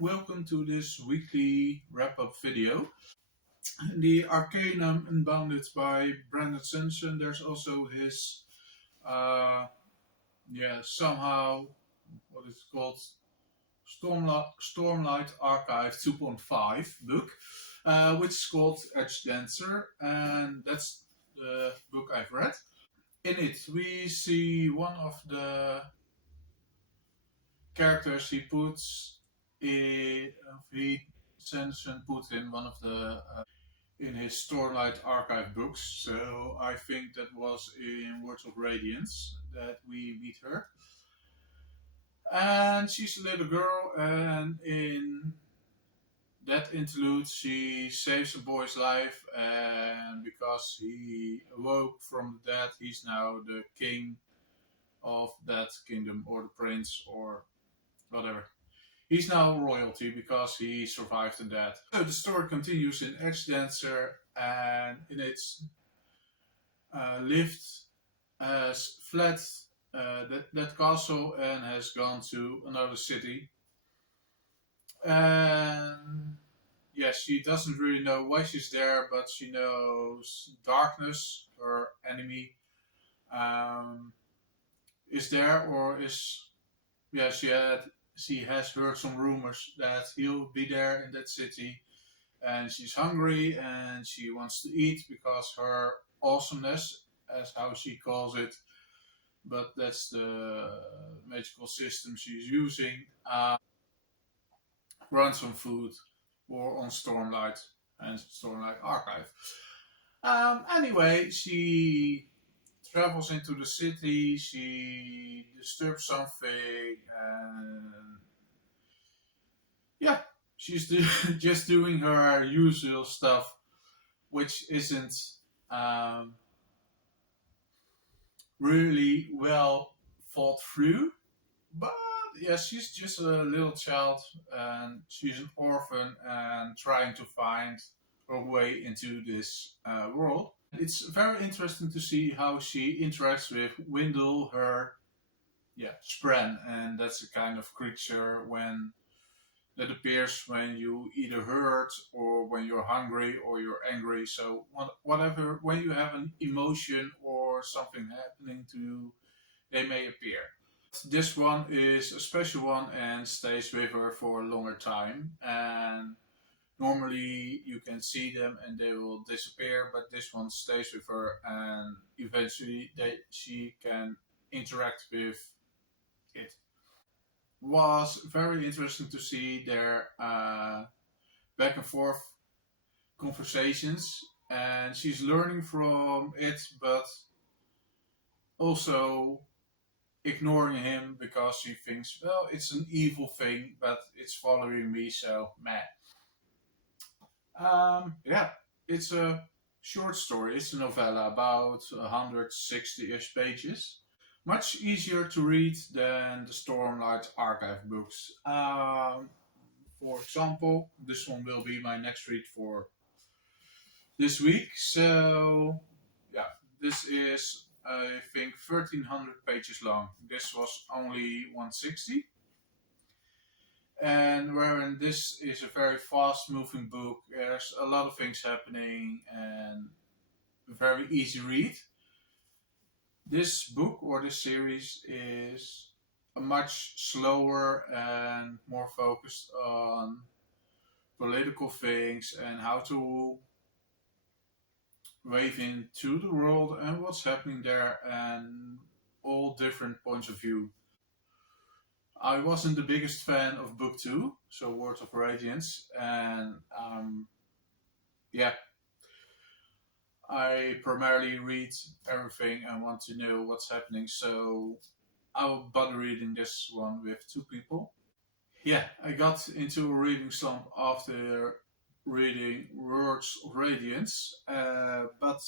welcome to this weekly wrap-up video. The Arcanum Unbounded by Brandon Sanderson. There's also his, somehow, what is it called? Stormlight Archive 2.5 book, which is called Edgedancer, and that's the book I've read. In it, we see one of the characters Sanderson put in one of the in his Stormlight Archive books. So I think that was in Words of Radiance that we meet her. And she's a little girl, and in that interlude she saves a boy's life, and because he awoke from the dead, he's now the king of that kingdom, or the prince, or whatever. He's now royalty because he survived the death. So the story continues in Edgedancer, and in its has fled that castle and has gone to another city. And yes, she doesn't really know why she's there, but she knows darkness, her enemy, is there, or is she has heard some rumors that he'll be there in that city, and she's hungry and she wants to eat because her awesomeness, as how she calls it, but that's the magical system she's using, runs on food or on Stormlight and Stormlight Archive. Anyway, she travels into the city, she disturbs something, and yeah, she's just doing her usual stuff, which isn't really well thought through. But yeah, she's just a little child, and she's an orphan and trying to find her way into this world. It's very interesting to see how she interacts with Windle, her spren, and that's a kind of creature that appears when you either hurt or when you're hungry or you're angry. So whatever, when you have an emotion or something happening to you, they may appear. This one is a special one and stays with her for a longer time, and normally you can see them and they will disappear, but this one stays with her, and eventually she can interact with it. Was very interesting to see their back and forth conversations, and she's learning from it, but also ignoring him because she thinks, well, it's an evil thing, but it's following me, so meh. It's a short story. It's a novella, about 160-ish pages. Much easier to read than the Stormlight Archive books. For example, this one will be my next read for this week. So, yeah, this is, I think, 1300 pages long. This was only 160. And wherein this is a very fast moving book, there's a lot of things happening and a very easy read. This book or this series is a much slower and more focused on political things and how to wave into the world and what's happening there, and all different points of view. I wasn't the biggest fan of book 2, so Words of Radiance, and I primarily read everything and want to know what's happening, so I will bother reading this one with 2 people. Yeah, I got into a reading slump after reading Words of Radiance, but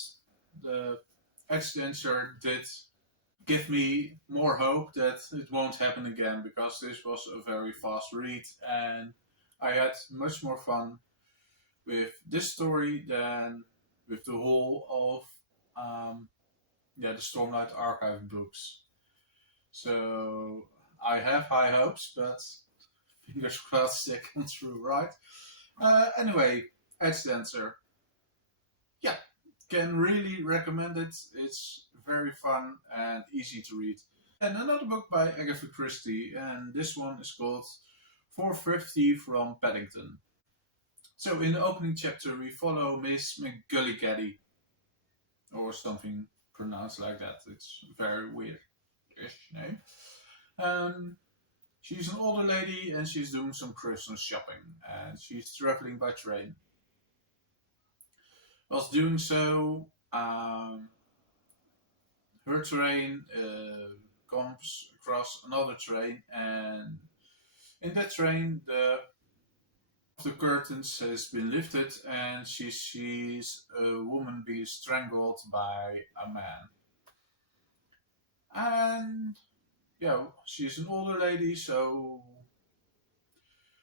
the Edgedancer did give me more hope that it won't happen again, because this was a very fast read and I had much more fun with this story than with the whole of the Stormlight Archive books. So I have high hopes, but Fingers crossed they come through, right? Anyway, Edgedancer. Yeah, can really recommend it. It's very fun and easy to read. And another book by Agatha Christie, and this one is called 450 from Paddington. So in the opening chapter we follow Miss McGullygaddy, or something pronounced like that. It's a very weird-ish name. Um, she's an older lady and she's doing some Christmas shopping, and she's traveling by train. Whilst doing so, her train comes across another train, and in that train the curtains has been lifted and she sees a woman being strangled by a man. And yeah, she's an older lady, so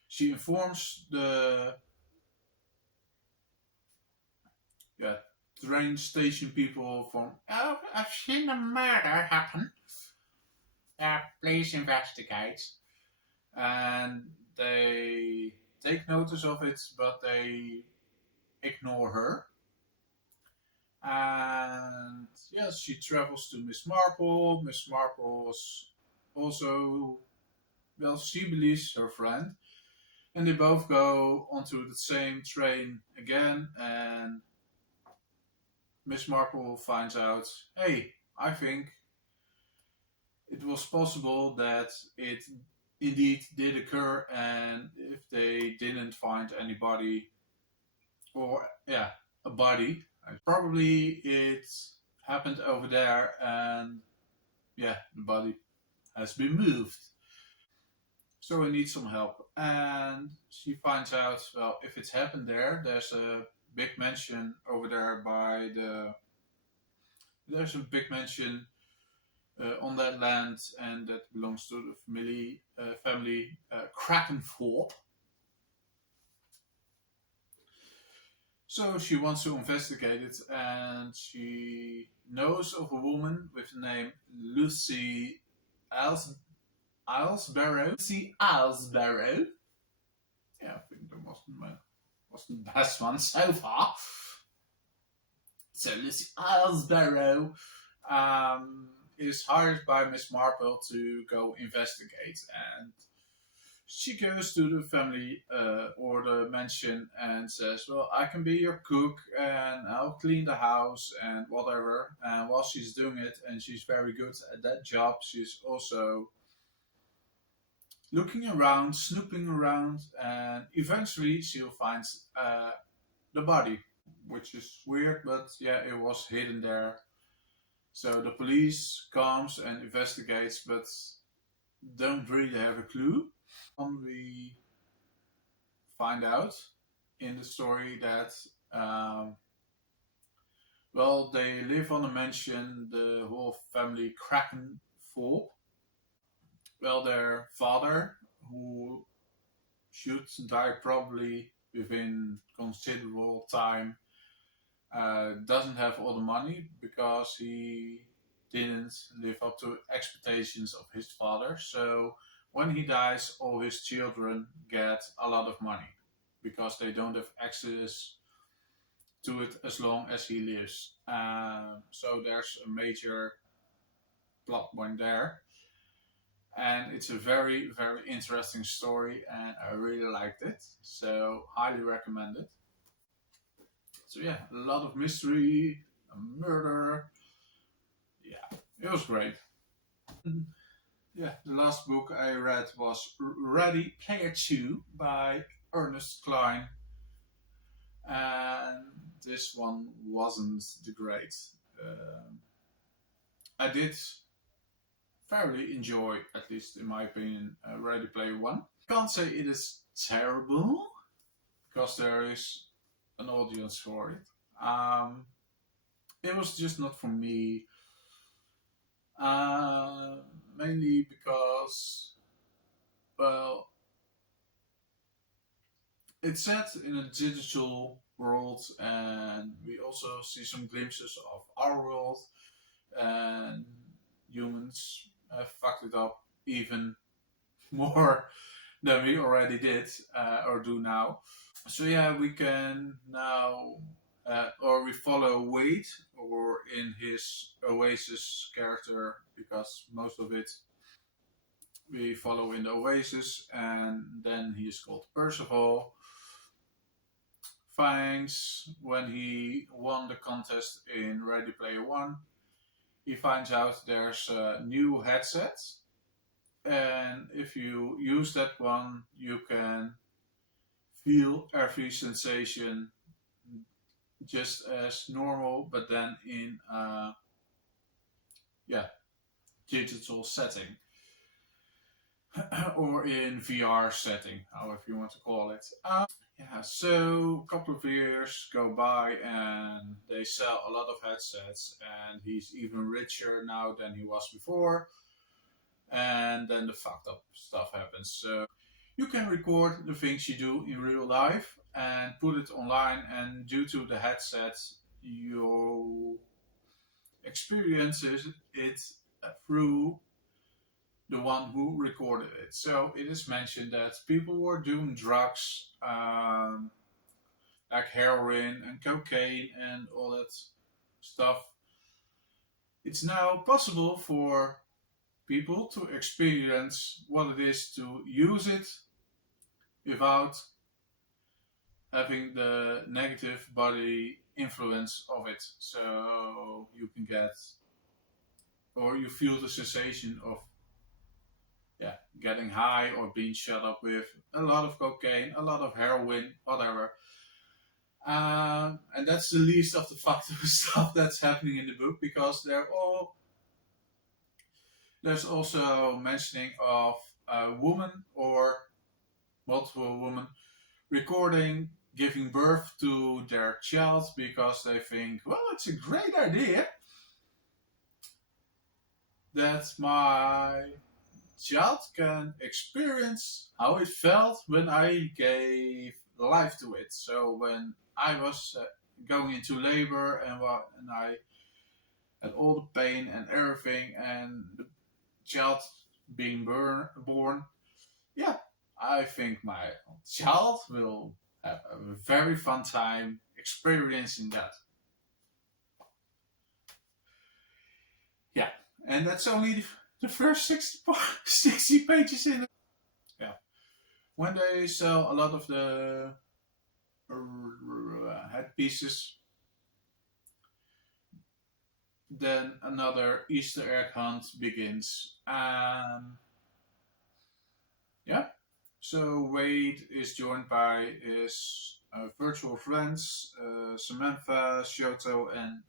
she informs the train station people from, oh, I've seen a murder happen. Please investigate. And they take notice of it, but they ignore her. And yes, she travels to Miss Marple. Miss Marple was also, well, she believes her friend. And they both go onto the same train again, and Miss Marple finds out, hey, I think it was possible that it indeed did occur, and if they didn't find anybody, or yeah, a body, probably it happened over there, and yeah, the body has been moved. So I need some help. And she finds out, well, if it's happened there, there's a big mansion over there by the. There's a big mansion on that land, and that belongs to the family Krakenthorpe. So she wants to investigate it, and she knows of a woman with the name Lucy Islesbarrow. Lucy Islesbarrow. Yeah, I think that was the best one so far. So Lucy Islesbarrow is hired by Miss Marple to go investigate, and she goes to the family or the mansion and says, well, I can be your cook and I'll clean the house and whatever. And while she's doing it, and she's very good at that job, she's also looking around, snooping around, and eventually she'll find the body, which is weird, but yeah, it was hidden there. So the police comes and investigates, but don't really have a clue. We find out in the story that well, they live on a mansion, the whole family Krakenthorpe. Well, their father, who should die probably within considerable time, doesn't have all the money because he didn't live up to expectations of his father. So when he dies, all his children get a lot of money because they don't have access to it as long as he lives. So there's a major plot point there. And it's a very, very interesting story, and I really liked it. So highly recommend it. So yeah, a lot of mystery, a murder. Yeah, it was great. Yeah, the last book I read was Ready Player 2 by Ernest Cline. And this one wasn't the great. I did fairly enjoy, at least in my opinion, Ready Player 1. Can't say it is terrible, because there is an audience for it. It was just not for me. Mainly because, well, it's set in a digital world, and we also see some glimpses of our world, and humans have fucked it up even more than we already did or do now. So yeah, we can now, or we follow Wade, or in his Oasis character, because most of it we follow in the Oasis, and then he is called Percival. Finds when he won the contest in Ready Player One, he finds out there's a new headset, and if you use that one, you can feel every sensation just as normal, but then in yeah digital setting or in VR setting, however you want to call it. Yeah, so a couple of years go by and they sell a lot of headsets, and he's even richer now than he was before. And then the fucked up stuff happens. So you can record the things you do in real life and put it online, and due to the headset, you experience it through the one who recorded it. So it is mentioned that people were doing drugs, like heroin and cocaine and all that stuff. It's now possible for people to experience what it is to use it without having the negative body influence of it. So you can get, or you feel the sensation of, yeah, getting high or being shut up with a lot of cocaine, a lot of heroin, whatever. And that's the least of the fucked up stuff that's happening in the book, because there's also mentioning of a woman or multiple women recording giving birth to their child because they think, well, it's a great idea that my child can experience how it felt when I gave life to it. So when I was going into labor, and I had all the pain and everything, and the child being born, yeah, I think my child will have a very fun time experiencing that. Yeah, and that's only the first 60 pages in it. Yeah, when they sell a lot of the headpieces, then another Easter egg hunt begins. Yeah, so Wade is joined by his virtual friends, Samantha, Shoto, and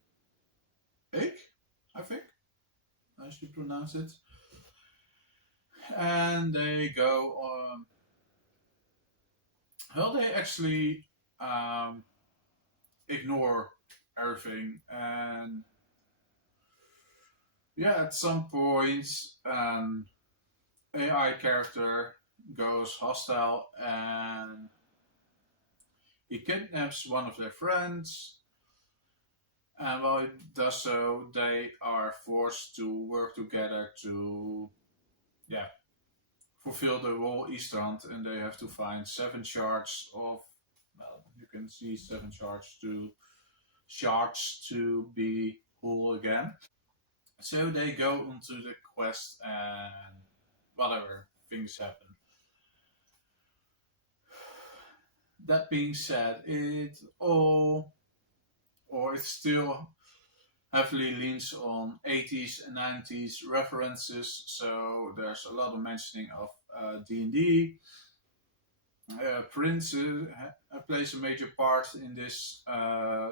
Ake, I think I should pronounce it. And they go on. Well, they actually um, ignore everything, and yeah, at some point, an AI character goes hostile, and he kidnaps one of their friends. And while he does so, they are forced to work together to, yeah, fulfill the whole Easter hunt, and they have to find 7 shards of. Well, you can see 7 shards to be whole again. So they go onto the quest, and whatever things happen. That being said, it still heavily leans on 80s and 90s references. So there's a lot of mentioning of D&D. Prince plays a major part in this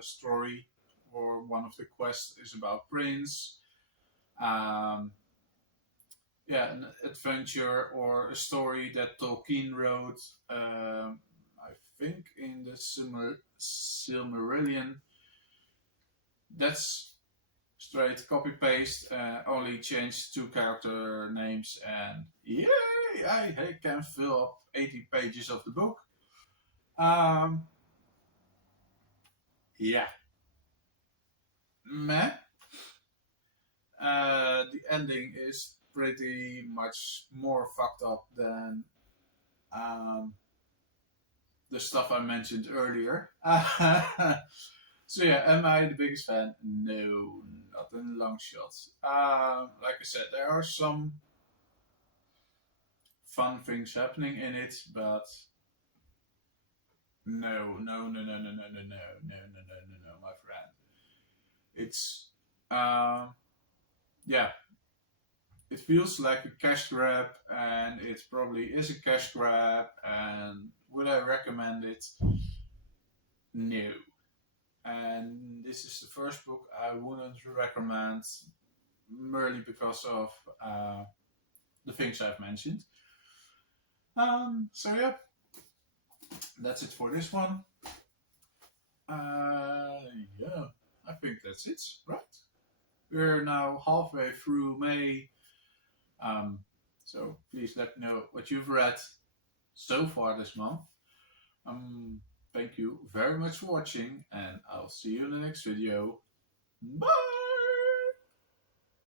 story, or one of the quests is about Prince. Um, yeah, an adventure or a story that Tolkien wrote, I think in the Silmarillion. That's straight copy paste, only change 2 character names, and yay! I can fill up 80 pages of the book. Um, yeah, meh. The ending is pretty much more fucked up than um, the stuff I mentioned earlier. So yeah, am I the biggest fan? No, not in long shots. Like I said, there are some fun things happening in it, but no, no, no, no, no, no, no, no, no, no, no, no, no, my friend. It's yeah, it feels like a cash grab, and it probably is a cash grab. And would I recommend it? No. And this is the first book I wouldn't recommend, merely because of the things I've mentioned. So yeah, that's it for this one. Yeah, I think that's it, right? We're now halfway through May. Um, so please let me know what you've read so far this month. Um, Thank you very much for watching, and I'll see you in the next video. Bye!